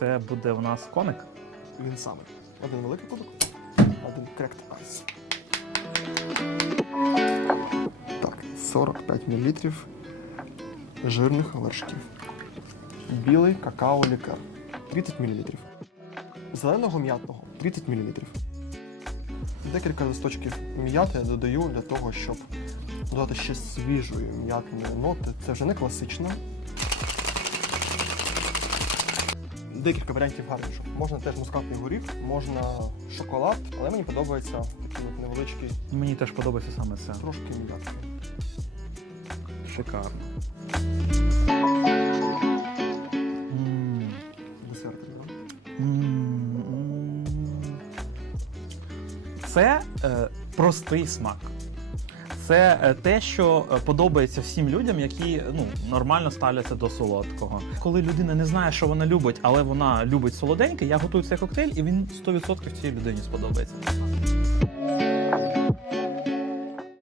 це буде у нас коник. Він самий. Один великий кубик, один крект айс. Так, 45 мл жирних вершків. Білий какао лікер 30 мл. Зеленого м'ятного 30 мл. Декілька листочків м'яти я додаю для того, щоб додати ще свіжої м'ятної ноти. Це вже не класично. Декілька варіантів гарнішу. Можна теж мускатний горіх, можна шоколад, але мені подобається такий от невеличкий, Мені теж подобається саме це. трошки м'ятний. Шикарно. М, Десерт. да? м, м. Це е, простий смак. Це е, те, що е, подобається всім людям, які ну, нормально ставляться до солодкого. Коли людина не знає, що вона любить, але вона любить солоденьке, я готую цей коктейль, і він 100% цій людині сподобається.